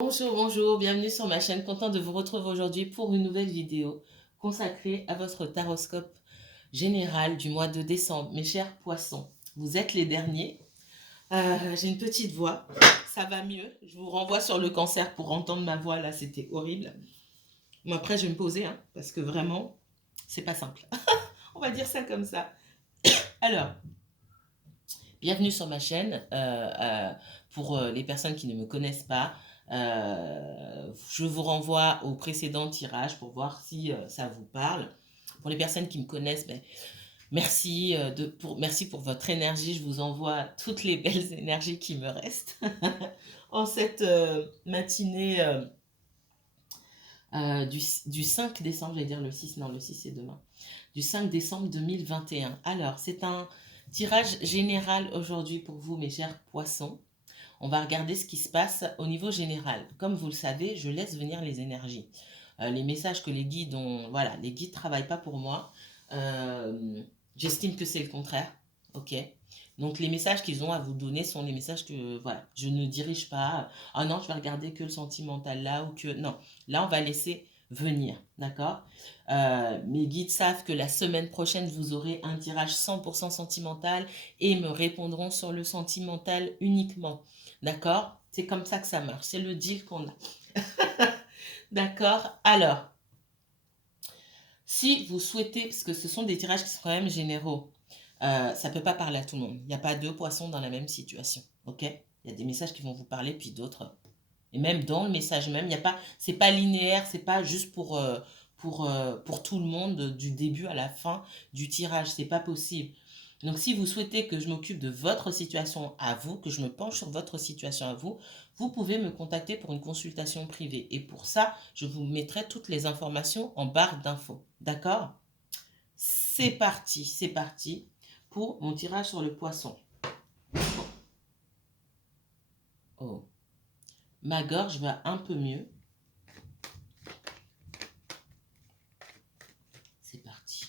Bonjour, bonjour, bienvenue sur ma chaîne. Content de vous retrouver aujourd'hui pour une nouvelle vidéo consacrée à votre taroscope général du mois de décembre. Mes chers poissons, vous êtes les derniers. J'ai une petite voix, ça va mieux. Je vous renvoie sur le cancer pour entendre ma voix, là c'était horrible. Bon, après je vais me poser, hein, parce que vraiment, c'est pas simple. On va dire ça comme ça. Alors, bienvenue sur ma chaîne. Pour les personnes qui ne me connaissent pas, je vous renvoie au précédent tirage pour voir si ça vous parle. Pour les personnes qui me connaissent, ben, merci, merci pour votre énergie. Je vous envoie toutes les belles énergies qui me restent en cette matinée du 5 décembre, j'allais dire le 6, non, le 6 c'est demain, du 5 décembre 2021. Alors, c'est un tirage général aujourd'hui pour vous, mes chers poissons. On va regarder ce qui se passe au niveau général. Comme vous le savez, je laisse venir les énergies. Les messages que les guides ont... Voilà, les guides ne travaillent pas pour moi. J'estime que c'est le contraire. Ok. Donc les messages qu'ils ont à vous donner sont les messages que voilà, je ne dirige pas. Ah non, je vais regarder que le sentimental là ou que non. Là, on va laisser venir, d'accord. Mes guides savent que la semaine prochaine, vous aurez un tirage 100% sentimental et me répondront sur le sentimental uniquement, d'accord. C'est comme ça que ça marche, c'est le deal qu'on a. D'accord. Alors, si vous souhaitez, parce que ce sont des tirages qui sont quand même généraux, ça ne peut pas parler à tout le monde. Il n'y a pas deux poissons dans la même situation. Ok. Il y a des messages qui vont vous parler, puis d'autres. Et même dans le message même, il y a pas, c'est pas linéaire, c'est pas juste pour tout le monde du début à la fin du tirage. C'est pas possible. Donc, si vous souhaitez que je m'occupe de votre situation à vous, que je me penche sur votre situation à vous, vous pouvez me contacter pour une consultation privée. Et pour ça, je vous mettrai toutes les informations en barre d'infos. D'accord? C'est parti pour mon tirage sur le poisson. Oh, ma gorge va un peu mieux. C'est parti.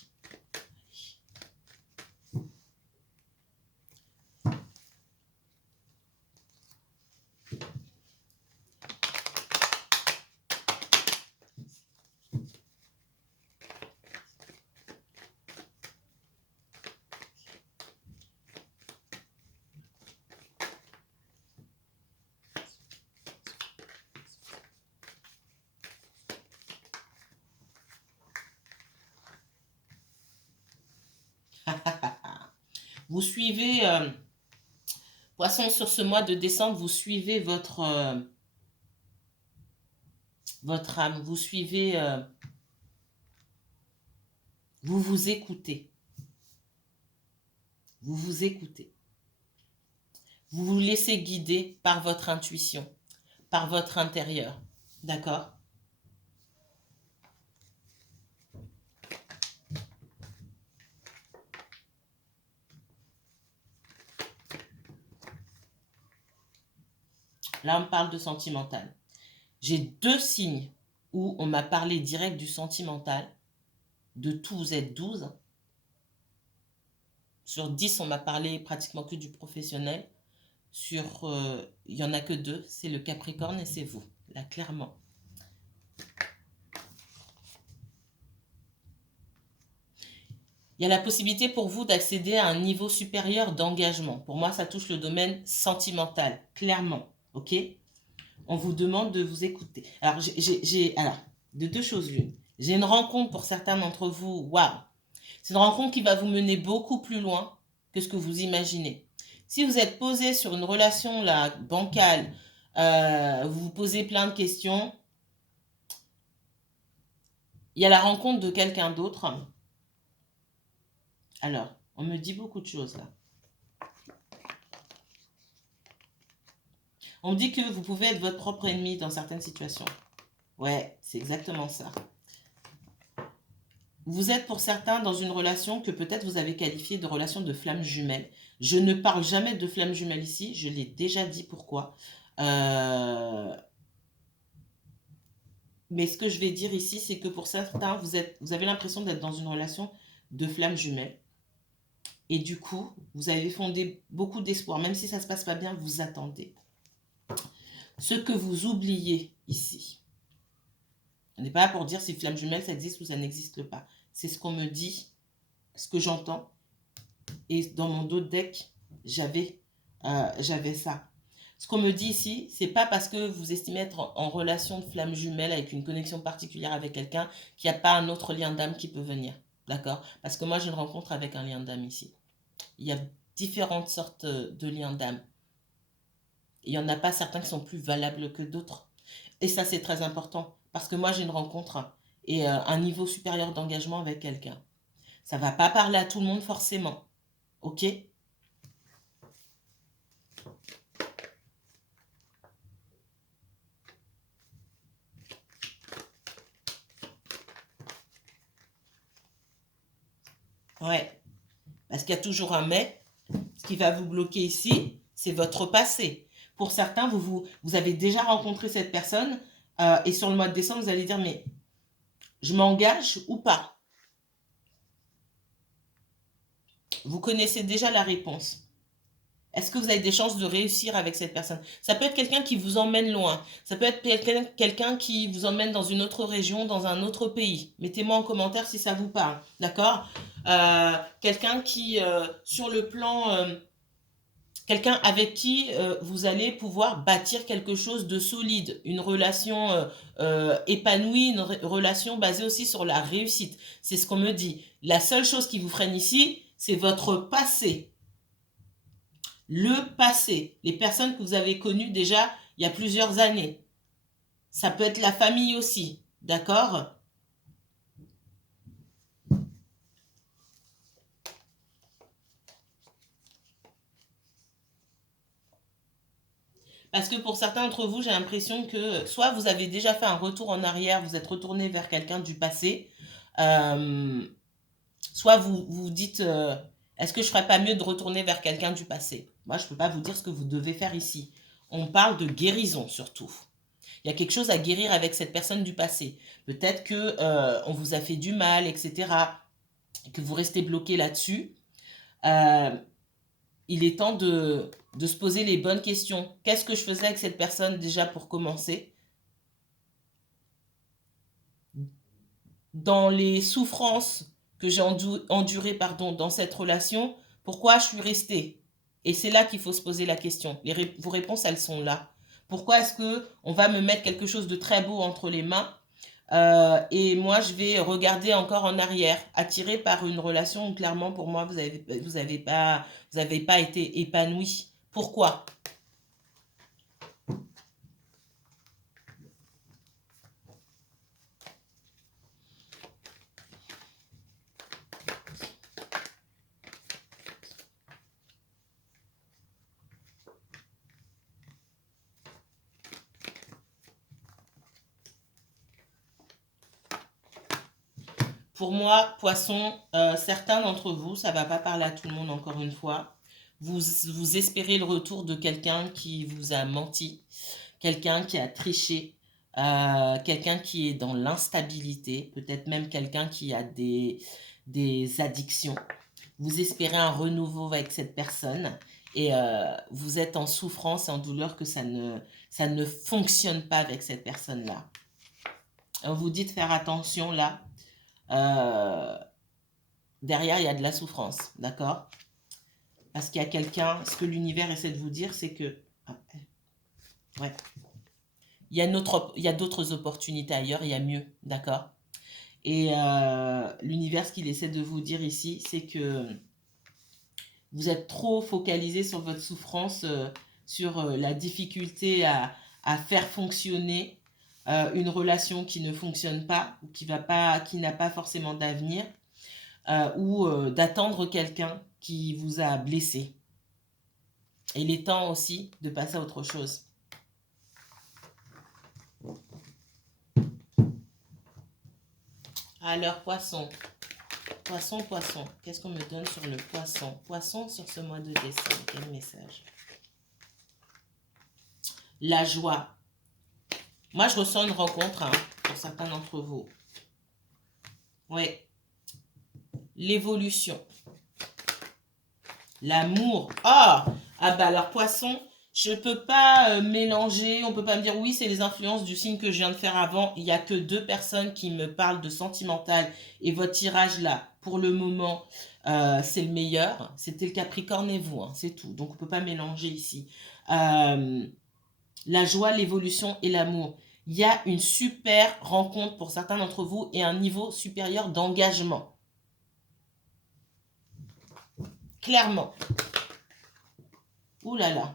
Vous suivez, poisson, sur ce mois de décembre, vous suivez votre âme, vous suivez, vous vous écoutez, vous vous écoutez. Vous vous laissez guider par votre intuition, par votre intérieur. D'accord? Là, on parle de sentimental. J'ai deux signes où on m'a parlé direct du sentimental. De tout, vous êtes 12. Sur 10, on m'a parlé pratiquement que du professionnel. Il n'y en a que deux, c'est le Capricorne et c'est vous, là, clairement. Il y a la possibilité pour vous d'accéder à un niveau supérieur d'engagement. Pour moi, ça touche le domaine sentimental, clairement. Ok? On vous demande de vous écouter. Alors, alors, de deux choses l'une. J'ai une rencontre pour certains d'entre vous. Waouh! C'est une rencontre qui va vous mener beaucoup plus loin que ce que vous imaginez. Si vous êtes posé sur une relation là, bancale, vous vous posez plein de questions, il y a la rencontre de quelqu'un d'autre. Alors, on me dit beaucoup de choses là. On me dit que vous pouvez être votre propre ennemi dans certaines situations. Ouais, c'est exactement ça. Vous êtes pour certains dans une relation que peut-être vous avez qualifiée de relation de flamme jumelle. Je ne parle jamais de flamme jumelle ici, je l'ai déjà dit pourquoi. Mais ce que je vais dire ici, c'est que pour certains, vous avez l'impression d'être dans une relation de flamme jumelle. Et du coup, vous avez fondé beaucoup d'espoir. Même si ça ne se passe pas bien, vous attendez. Ce que vous oubliez ici. On n'est pas là pour dire si flamme jumelle, ça existe ou ça n'existe pas. C'est ce qu'on me dit, ce que j'entends. Et dans mon dos de deck, j'avais ça. Ce qu'on me dit ici, c'est pas parce que vous estimez être en relation de flamme jumelle avec une connexion particulière avec quelqu'un qu'il n'y a pas un autre lien d'âme qui peut venir. D'accord? Parce que moi, j'ai une rencontre avec un lien d'âme ici. Il y a différentes sortes de liens d'âme. Il n'y en a pas certains qui sont plus valables que d'autres. Et ça, c'est très important. Parce que moi, j'ai une rencontre et un niveau supérieur d'engagement avec quelqu'un. Ça ne va pas parler à tout le monde forcément. Ok? Ouais. Parce qu'il y a toujours un mais. Ce qui va vous bloquer ici, c'est votre passé. Pour certains, vous avez déjà rencontré cette personne et sur le mois de décembre, vous allez dire, mais je m'engage ou pas? Vous connaissez déjà la réponse. Est-ce que vous avez des chances de réussir avec cette personne? Ça peut être quelqu'un qui vous emmène loin. Ça peut être quelqu'un qui vous emmène dans une autre région, dans un autre pays. Mettez-moi en commentaire si ça vous parle. D'accord? Quelqu'un qui, sur le plan... quelqu'un avec qui vous allez pouvoir bâtir quelque chose de solide, une relation épanouie, une relation basée aussi sur la réussite. C'est ce qu'on me dit. La seule chose qui vous freine ici, c'est votre passé. Le passé, les personnes que vous avez connues déjà il y a plusieurs années. Ça peut être la famille aussi, d'accord? Parce que pour certains d'entre vous, j'ai l'impression que soit vous avez déjà fait un retour en arrière, vous êtes retourné vers quelqu'un du passé, euh, soit vous dites, est-ce que je ferais pas mieux de retourner vers quelqu'un du passé? Moi, je ne peux pas vous dire ce que vous devez faire ici. On parle de guérison surtout. Il y a quelque chose à guérir avec cette personne du passé. Peut-être que on vous a fait du mal, etc. Et que vous restez bloqué là-dessus. Euh, il est temps de se poser les bonnes questions. Qu'est-ce que je faisais avec cette personne déjà pour commencer? Dans les souffrances que j'ai endurées dans cette relation, pourquoi je suis restée? Et c'est là qu'il faut se poser la question. Vos réponses, elles sont là. Pourquoi est-ce que on va me mettre quelque chose de très beau entre les mains et moi, je vais regarder encore en arrière, attiré par une relation où clairement, pour moi, vous avez pas été épanoui. Pourquoi? Pour moi, poisson, certains d'entre vous, ça va pas parler à tout le monde encore une fois. Vous espérez le retour de quelqu'un qui vous a menti, quelqu'un qui a triché, quelqu'un qui est dans l'instabilité, peut-être même quelqu'un qui a des addictions. Vous espérez un renouveau avec cette personne et vous êtes en souffrance et en douleur que ça ne fonctionne pas avec cette personne-là. Vous dites faire attention là. Euh, Derrière, il y a de la souffrance, d'accord? Parce qu'il y a quelqu'un, ce que l'univers essaie de vous dire, c'est que... ouais. Il y a d'autres opportunités ailleurs, il y a mieux, d'accord? Et l'univers, ce qu'il essaie de vous dire ici, c'est que vous êtes trop focalisé sur votre souffrance, sur la difficulté à faire fonctionner une relation qui ne fonctionne pas, ou qui n'a pas forcément d'avenir, ou d'attendre quelqu'un qui vous a blessé. Et il est temps aussi de passer à autre chose. Alors, poisson. Poisson, poisson. Qu'est-ce qu'on me donne sur le poisson? Poisson sur ce mois de décembre. Quel message? La joie. Moi, je ressens une rencontre pour certains d'entre vous. Oui. L'évolution. L'amour. Ah bah alors, poisson, Je peux pas mélanger, on peut pas me dire oui, c'est les influences du signe que je viens de faire avant. Il y a que deux personnes qui me parlent de sentimental et votre tirage là, pour le moment, c'est le meilleur. C'était le Capricorne et vous, hein, c'est tout. Donc on peut pas mélanger ici. Euh, la joie, l'évolution et l'amour. Il y a une super rencontre pour certains d'entre vous et un niveau supérieur d'engagement. Clairement. Ouh là là.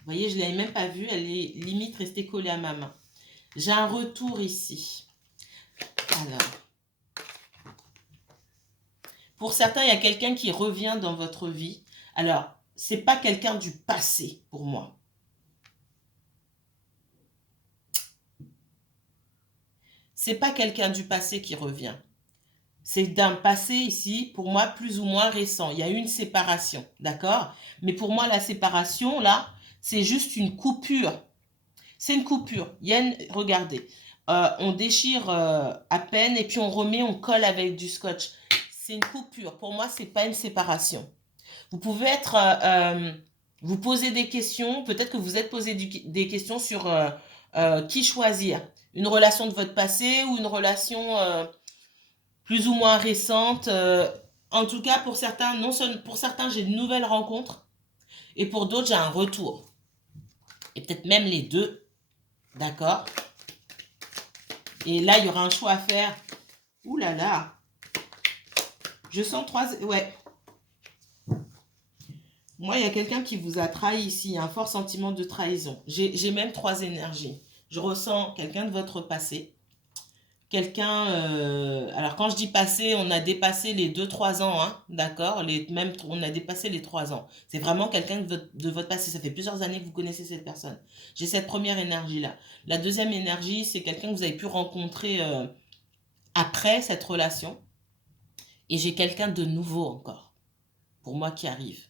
Vous voyez, je ne l'avais même pas vue. Elle est limite restée collée à ma main. J'ai un retour ici. Alors. Pour certains, il y a quelqu'un qui revient dans votre vie. Alors, ce n'est pas quelqu'un du passé pour moi. C'est pas quelqu'un du passé qui revient. C'est d'un passé ici, pour moi, plus ou moins récent. Il y a eu une séparation, d'accord? Mais pour moi, la séparation, là, c'est juste une coupure. C'est une coupure. Regardez, on déchire à peine et puis on remet, on colle avec du scotch. C'est une coupure. Pour moi, c'est pas une séparation. Vous pouvez être, vous poser des questions. Peut-être que vous êtes posé des questions sur qui choisir. Une relation de votre passé ou une relation plus ou moins récente. En tout cas, pour certains, non seulement pour certains, j'ai de nouvelles rencontres et pour d'autres, j'ai un retour. Et peut-être même les deux. D'accord? Et là, il y aura un choix à faire. Ouh là là. Je sens trois... Ouais. Moi, il y a quelqu'un qui vous a trahi ici. Un fort sentiment de trahison. J'ai même trois énergies. Je ressens quelqu'un de votre passé. Quelqu'un... alors, quand je dis passé, on a dépassé les 2-3 ans. Hein, d'accord? Même, on a dépassé les 3 ans. C'est vraiment quelqu'un de votre passé. Ça fait plusieurs années que vous connaissez cette personne. J'ai cette première énergie-là. La deuxième énergie, c'est quelqu'un que vous avez pu rencontrer après cette relation. Et j'ai quelqu'un de nouveau encore, pour moi, qui arrive.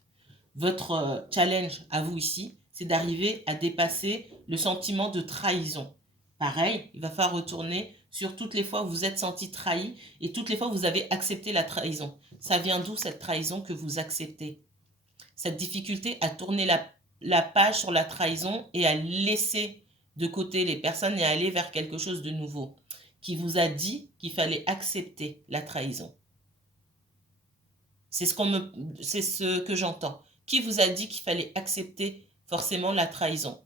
Votre challenge à vous ici, c'est d'arriver à dépasser le sentiment de trahison. Pareil, il va falloir retourner sur toutes les fois où vous vous êtes senti trahi et toutes les fois où vous avez accepté la trahison. Ça vient d'où cette trahison que vous acceptez? Cette difficulté à tourner la page sur la trahison et à laisser de côté les personnes et à aller vers quelque chose de nouveau. Qui vous a dit qu'il fallait accepter la trahison? C'est ce que j'entends. Qui vous a dit qu'il fallait accepter forcément la trahison?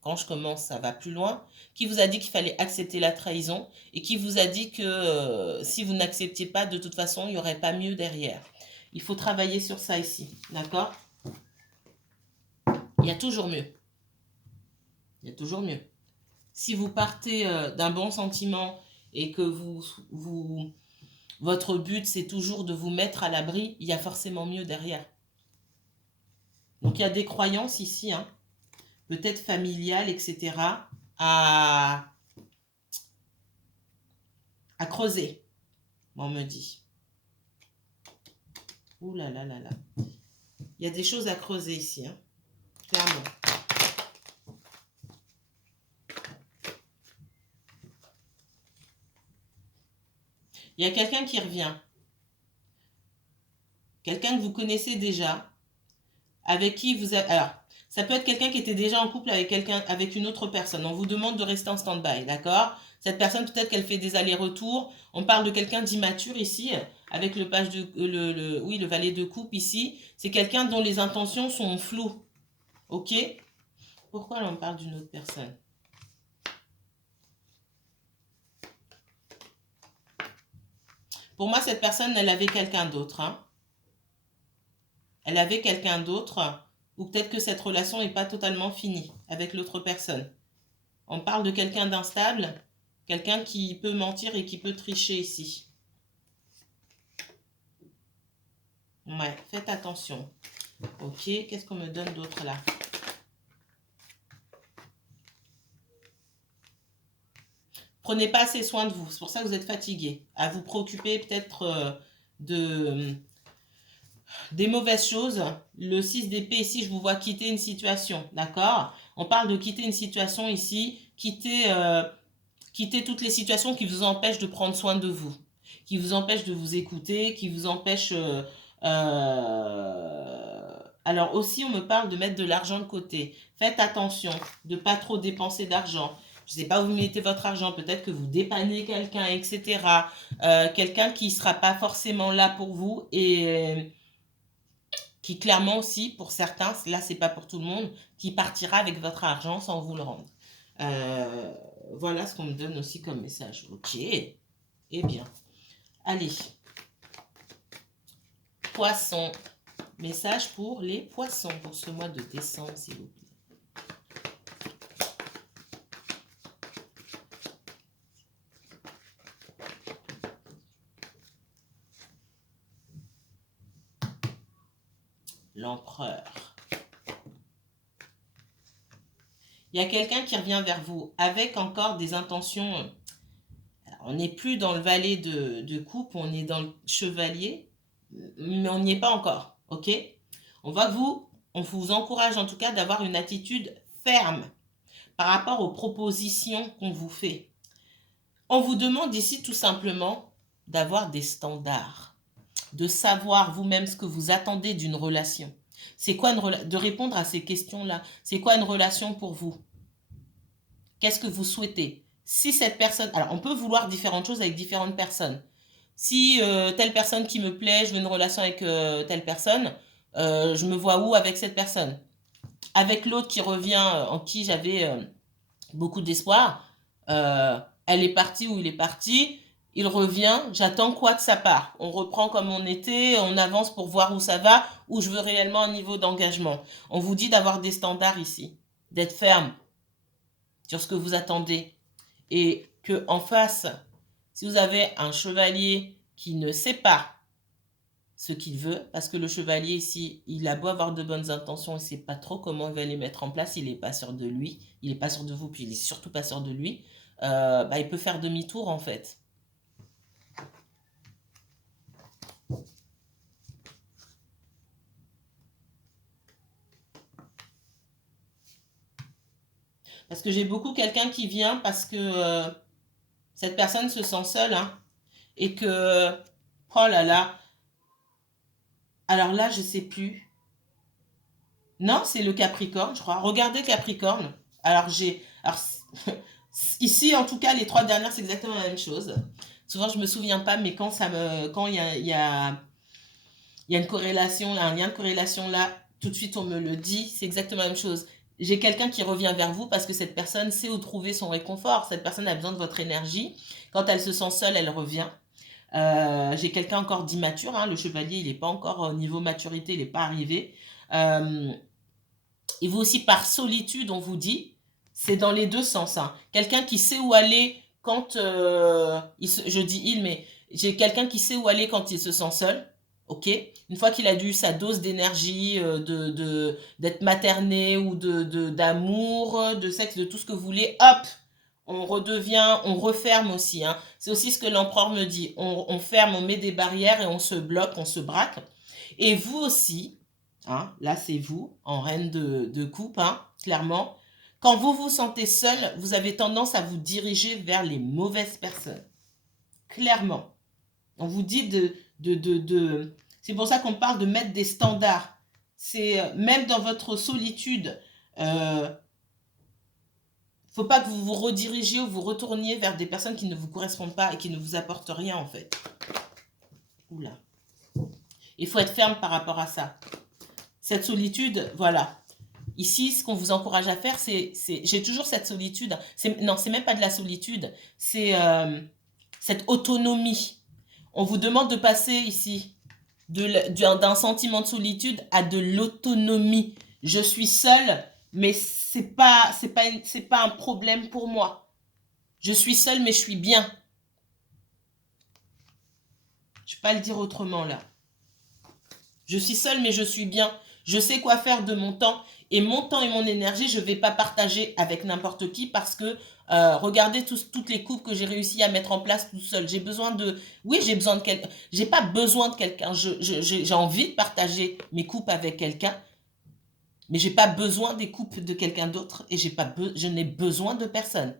Quand je commence, ça va plus loin. Qui vous a dit qu'il fallait accepter la trahison? Et qui vous a dit que si vous n'acceptiez pas, de toute façon, il n'y aurait pas mieux derrière? Il faut travailler sur ça ici, d'accord? Il y a toujours mieux. Il y a toujours mieux. Si vous partez d'un bon sentiment et que votre but, c'est toujours de vous mettre à l'abri, il y a forcément mieux derrière. Donc, il y a des croyances ici, hein, peut-être familiales, etc., à creuser, on me dit. Ouh là là là là. Il y a des choses à creuser ici, hein, clairement. Il y a quelqu'un qui revient. Quelqu'un que vous connaissez déjà, avec qui vous avez... Alors, ça peut être quelqu'un qui était déjà en couple avec une autre personne. On vous demande de rester en stand-by, d'accord? Cette personne, peut-être qu'elle fait des allers-retours. On parle de quelqu'un d'immature ici, avec le page de oui, le valet de coupe ici. C'est quelqu'un dont les intentions sont floues. Ok? Pourquoi là, on parle d'une autre personne? Pour moi, cette personne, elle avait quelqu'un d'autre. Hein? Elle avait quelqu'un d'autre. Ou peut-être que cette relation n'est pas totalement finie avec l'autre personne. On parle de quelqu'un d'instable, quelqu'un qui peut mentir et qui peut tricher ici. Ouais, faites attention. Ok, qu'est-ce qu'on me donne d'autre là? Prenez pas assez soin de vous, c'est pour ça que vous êtes fatigué. À vous préoccuper peut-être des mauvaises choses. Le 6 d'épée ici, je vous vois quitter une situation, d'accord? On parle de quitter une situation ici, quitter toutes les situations qui vous empêchent de prendre soin de vous, qui vous empêchent de vous écouter, qui vous empêchent Alors aussi, on me parle de mettre de l'argent de côté. Faites attention de ne pas trop dépenser d'argent. Je ne sais pas où vous mettez votre argent, peut-être que vous dépannez quelqu'un, etc. Quelqu'un qui ne sera pas forcément là pour vous et qui clairement aussi, pour certains, là c'est pas pour tout le monde, qui partira avec votre argent sans vous le rendre. Voilà ce qu'on me donne aussi comme message. Ok, eh bien, allez. Poisson. Message pour les poissons pour ce mois de décembre, s'il vous plaît. L'empereur. Il y a quelqu'un qui revient vers vous avec encore des intentions. On n'est plus dans le valet de coupe, on est dans le chevalier, mais on n'y est pas encore, ok? On vous encourage en tout cas d'avoir une attitude ferme par rapport aux propositions qu'on vous fait. On vous demande ici tout simplement d'avoir des standards, de savoir vous-même ce que vous attendez d'une relation. C'est quoi de répondre à ces questions-là? C'est quoi une relation pour vous? Qu'est-ce que vous souhaitez? Si cette personne... Alors, on peut vouloir différentes choses avec différentes personnes. Si telle personne qui me plaît, je veux une relation avec telle personne, je me vois où avec cette personne? Avec l'autre qui revient, en qui j'avais beaucoup d'espoir, elle est partie ou il est parti, il revient, j'attends quoi de sa part? On reprend comme on était, on avance pour voir où ça va, où je veux réellement un niveau d'engagement. On vous dit d'avoir des standards ici, d'être ferme sur ce que vous attendez. Et que en face, si vous avez un chevalier qui ne sait pas ce qu'il veut, parce que le chevalier ici, il a beau avoir de bonnes intentions, il ne sait pas trop comment il va les mettre en place, il n'est pas sûr de lui, il n'est pas sûr de vous, puis il n'est surtout pas sûr de lui, il peut faire demi-tour en fait. Parce que j'ai beaucoup quelqu'un qui vient parce que cette personne se sent seule, hein, et que, oh là là, alors là, je sais plus. Non, c'est le Capricorne, je crois. Regardez Capricorne. Alors, ici, en tout cas, les 3 dernières, c'est exactement la même chose. Souvent, je me souviens pas, mais quand il y a une corrélation là, un lien de corrélation là, tout de suite, on me le dit, c'est exactement la même chose. J'ai quelqu'un qui revient vers vous parce que cette personne sait où trouver son réconfort. Cette personne a besoin de votre énergie. Quand elle se sent seule, elle revient. J'ai quelqu'un encore d'immature, hein, le chevalier, il n'est pas encore au niveau maturité, il n'est pas arrivé. Et vous aussi, par solitude, on vous dit, c'est dans les deux sens. Hein. Quelqu'un qui sait où aller quand... je dis il, mais j'ai quelqu'un qui sait où aller quand il se sent seul. Ok. Une fois qu'il a dû sa dose d'énergie, d'être materné ou d'amour, de sexe, de tout ce que vous voulez, hop, on redevient, on referme aussi. Hein. C'est aussi ce que l'empereur me dit. On ferme, on met des barrières et on se bloque, on se braque. Et vous aussi, hein, là c'est vous, en reine de coupe, hein, clairement. Quand vous vous sentez seul, vous avez tendance à vous diriger vers les mauvaises personnes. Clairement. On vous dit c'est pour ça qu'on parle de mettre des standards. C'est même dans votre solitude, faut pas que vous vous redirigiez ou vous retourniez vers des personnes qui ne vous correspondent pas et qui ne vous apportent rien en fait. Oula. Il faut être ferme par rapport à ça. Cette solitude, voilà. Ici, ce qu'on vous encourage à faire, j'ai toujours cette solitude. Non, c'est même pas de la solitude. C'est cette autonomie. On vous demande de passer ici d'un sentiment de solitude à de l'autonomie. Je suis seule, mais c'est pas un problème pour moi. Je suis seule, mais je suis bien. Je ne vais pas le dire autrement là. Je suis seule, mais je suis bien. Je sais quoi faire de mon temps. Et mon temps et mon énergie, je ne vais pas partager avec n'importe qui parce que regardez toutes les coupes que j'ai réussi à mettre en place tout seul. J'ai besoin de... Oui, j'ai besoin de quelqu'un. J'ai pas besoin de quelqu'un. J'ai envie de partager mes coupes avec quelqu'un. Mais j'ai pas besoin des coupes de quelqu'un d'autre. Et je n'ai besoin de personne.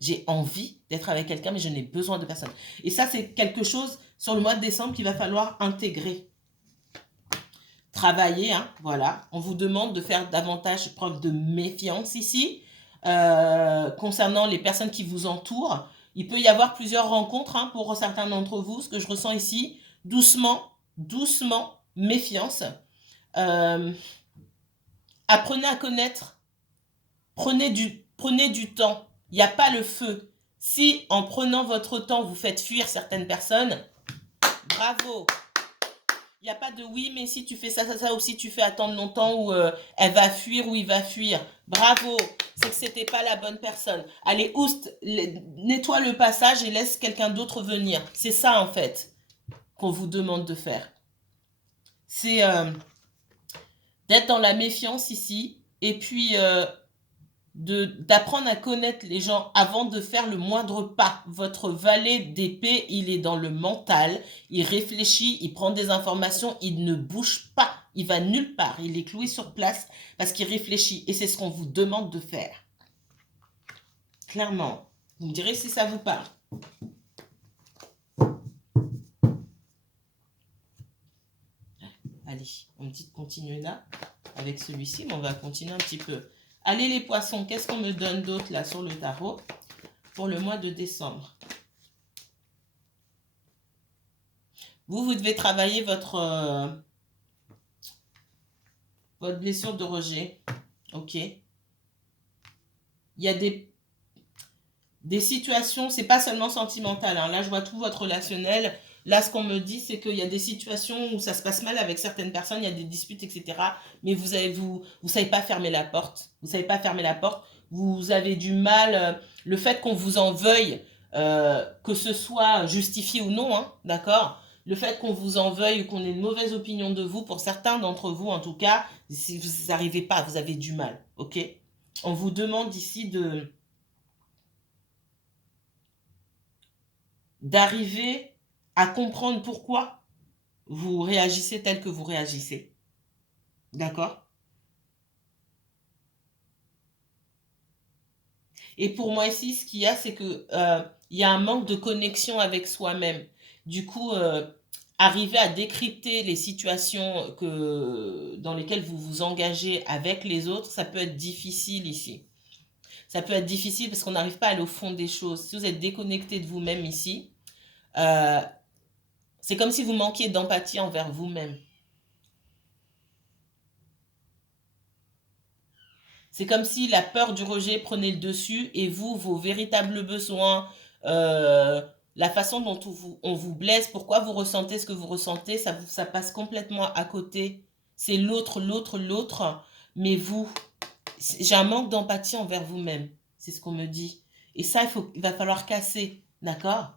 J'ai envie d'être avec quelqu'un, mais je n'ai besoin de personne. Et ça, c'est quelque chose sur le mois de décembre qu'il va falloir intégrer. travailler, hein, voilà. On vous demande de faire davantage preuve de méfiance ici. Concernant les personnes qui vous entourent, il peut y avoir plusieurs rencontres, hein, pour certains d'entre vous. Ce que je ressens ici, doucement, doucement, méfiance. Apprenez à connaître, prenez du temps. Il n'y a pas le feu. Si en prenant votre temps, vous faites fuir certaines personnes, bravo. Il n'y a pas de oui, mais si tu fais ça, ça, ça, ou si tu fais attendre longtemps, ou elle va fuir, ou il va fuir. Bravo, c'est que c'était pas la bonne personne. Allez, oust, nettoie le passage et laisse quelqu'un d'autre venir. C'est ça, en fait, qu'on vous demande de faire. C'est d'être dans la méfiance ici, et puis d'apprendre à connaître les gens avant de faire le moindre pas. Votre valet d'épée, il est dans le mental, il réfléchit, il prend des informations, il ne bouge pas, il va nulle part, il est cloué sur place parce qu'il réfléchit et c'est ce qu'on vous demande de faire. Clairement. Vous me direz si ça vous parle. Allez, on me dit de continuer là avec celui-ci, mais on va continuer un petit peu. Allez les poissons, qu'est-ce qu'on me donne d'autre là sur le tarot pour le mois de décembre? Vous devez travailler votre blessure de rejet. Ok. Il y a des situations, c'est pas seulement sentimental, hein. Là, je vois tout votre relationnel. Là, ce qu'on me dit, c'est qu'il y a des situations où ça se passe mal avec certaines personnes, il y a des disputes, etc. Mais vous savez pas fermer la porte. Vous savez pas fermer la porte. Vous avez du mal. Le fait qu'on vous en veuille, que ce soit justifié ou non, hein, d'accord? Le fait qu'on vous en veuille ou qu'on ait une mauvaise opinion de vous, pour certains d'entre vous, en tout cas, si vous n'arrivez pas, vous avez du mal, ok? On vous demande ici d'arriver à comprendre pourquoi vous réagissez tel que vous réagissez. D'accord? Et pour moi ici, ce qu'il y a, c'est que il y a un manque de connexion avec soi-même. Du coup, arriver à décrypter les situations dans lesquelles vous vous engagez avec les autres, ça peut être difficile ici. Ça peut être difficile parce qu'on n'arrive pas à aller au fond des choses. Si vous êtes déconnecté de vous-même ici, euh, c'est comme si vous manquiez d'empathie envers vous-même. C'est comme si la peur du rejet prenait le dessus et vous, vos véritables besoins, euh, la façon dont on vous blesse, pourquoi vous ressentez ce que vous ressentez, ça passe complètement à côté. C'est l'autre, l'autre, l'autre, mais vous, j'ai un manque d'empathie envers vous-même. C'est ce qu'on me dit. Et ça, il va falloir casser, d'accord?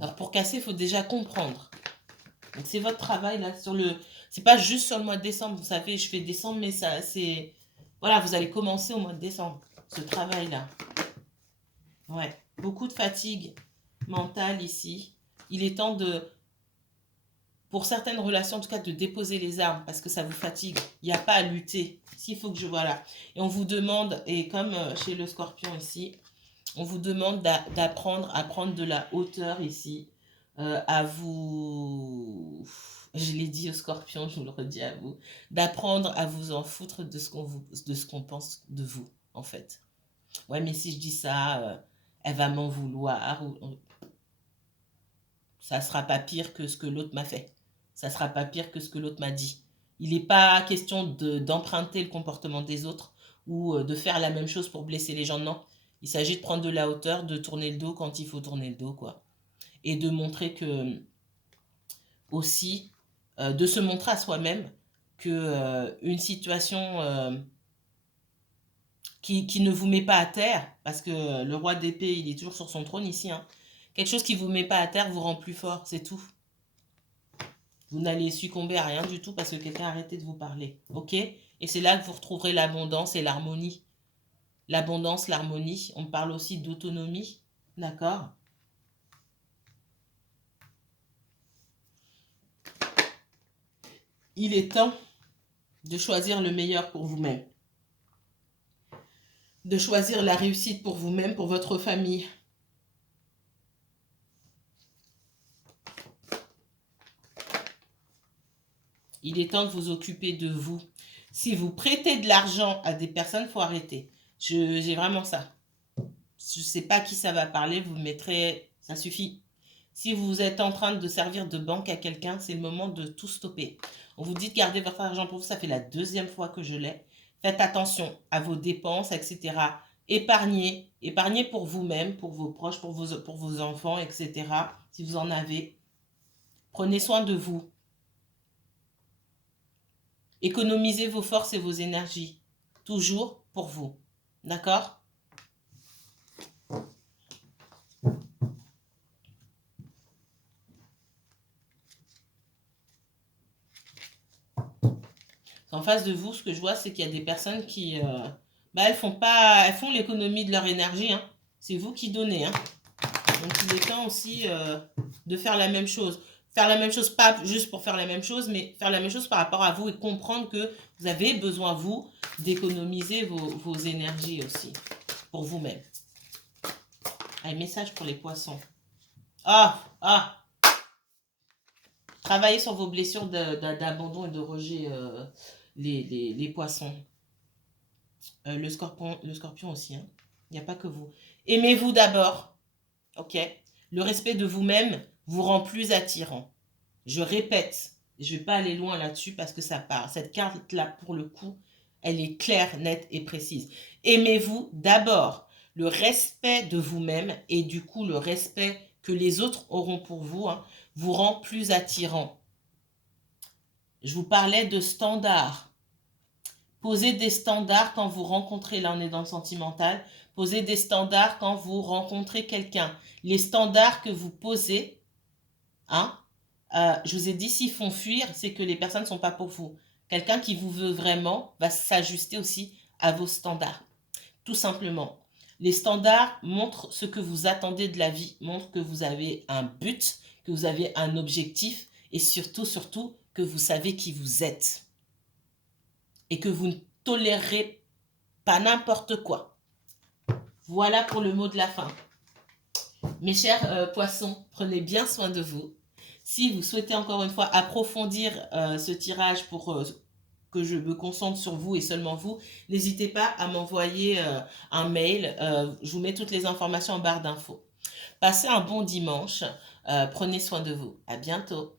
Alors pour casser, il faut déjà comprendre. Donc c'est votre travail là sur le. C'est pas juste sur le mois de décembre. Vous savez, je fais décembre, mais ça c'est. Voilà, vous allez commencer au mois de décembre. Ce travail là. Ouais. Beaucoup de fatigue mentale ici. Il est temps pour certaines relations en tout cas, de déposer les armes parce que ça vous fatigue. Il n'y a pas à lutter. S'il faut que je. Voilà. Et on vous demande, et comme chez le scorpion ici, on vous demande d'apprendre à prendre de la hauteur ici, à vous, je l'ai dit au scorpion, je vous le redis à vous, d'apprendre à vous en foutre de ce qu'on pense de vous, en fait. Ouais, mais si je dis ça, elle va m'en vouloir, ça sera pas pire que ce que l'autre m'a fait. Ça sera pas pire que ce que l'autre m'a dit. Il n'est pas question d'emprunter le comportement des autres ou de faire la même chose pour blesser les gens, non. Il s'agit de prendre de la hauteur, de tourner le dos quand il faut tourner le dos, quoi. Et de montrer que, aussi, de se montrer à soi-même que une situation qui ne vous met pas à terre, parce que le roi d'épée, il est toujours sur son trône ici, hein. Quelque chose qui ne vous met pas à terre vous rend plus fort, c'est tout. Vous n'allez succomber à rien du tout parce que quelqu'un a arrêté de vous parler, ok? Et c'est là que vous retrouverez l'abondance et l'harmonie. L'abondance, l'harmonie, on parle aussi d'autonomie, d'accord? Il est temps de choisir le meilleur pour vous-même. De choisir la réussite pour vous-même, pour votre famille. il est temps de vous occuper de vous. Si vous prêtez de l'argent à des personnes, il faut arrêter. J'ai vraiment ça. Je ne sais pas à qui ça va parler, vous mettrez... Ça suffit. Si vous êtes en train de servir de banque à quelqu'un, c'est le moment de tout stopper. On vous dit de garder votre argent pour vous, ça fait la 2e fois que je l'ai. Faites attention à vos dépenses, etc. Épargnez. Épargnez pour vous-même, pour vos proches, pour vos enfants, etc. Si vous en avez. Prenez soin de vous. Économisez vos forces et vos énergies. Toujours pour vous. D'accord ? En face de vous, ce que je vois, c'est qu'il y a des personnes qui... elles font l'économie de leur énergie. Hein. C'est vous qui donnez. Hein. Donc, il est temps aussi de faire la même chose. Faire la même chose, pas juste pour faire la même chose, mais faire la même chose par rapport à vous et comprendre que vous avez besoin, vous, d'économiser vos énergies aussi, pour vous-même. Un message pour les poissons. Travaillez sur vos blessures d'abandon et de rejet, les poissons. Le scorpion aussi. Hein. Il n'y a pas que vous. Aimez-vous d'abord. Ok. Le respect de vous-même vous rend plus attirant. Je répète, je ne vais pas aller loin là-dessus parce que ça part. Cette carte-là, pour le coup, elle est claire, nette et précise. Aimez-vous d'abord. Le respect de vous-même et du coup le respect que les autres auront pour vous, hein, vous rend plus attirant. Je vous parlais de standards. Posez des standards quand vous rencontrez, là on est dans le sentimental, posez des standards quand vous rencontrez quelqu'un. Les standards que vous posez, hein, je vous ai dit, s'ils font fuir, c'est que les personnes ne sont pas pour vous. Quelqu'un qui vous veut vraiment va s'ajuster aussi à vos standards. Tout simplement. Les standards montrent ce que vous attendez de la vie, montrent que vous avez un but, que vous avez un objectif et surtout, que vous savez qui vous êtes. Et que vous ne tolérez pas n'importe quoi. Voilà pour le mot de la fin. Mes chers poissons, prenez bien soin de vous. Si vous souhaitez encore une fois approfondir ce tirage pour que je me concentre sur vous et seulement vous, n'hésitez pas à m'envoyer un mail. Je vous mets toutes les informations en barre d'infos. Passez un bon dimanche. Prenez soin de vous. À bientôt.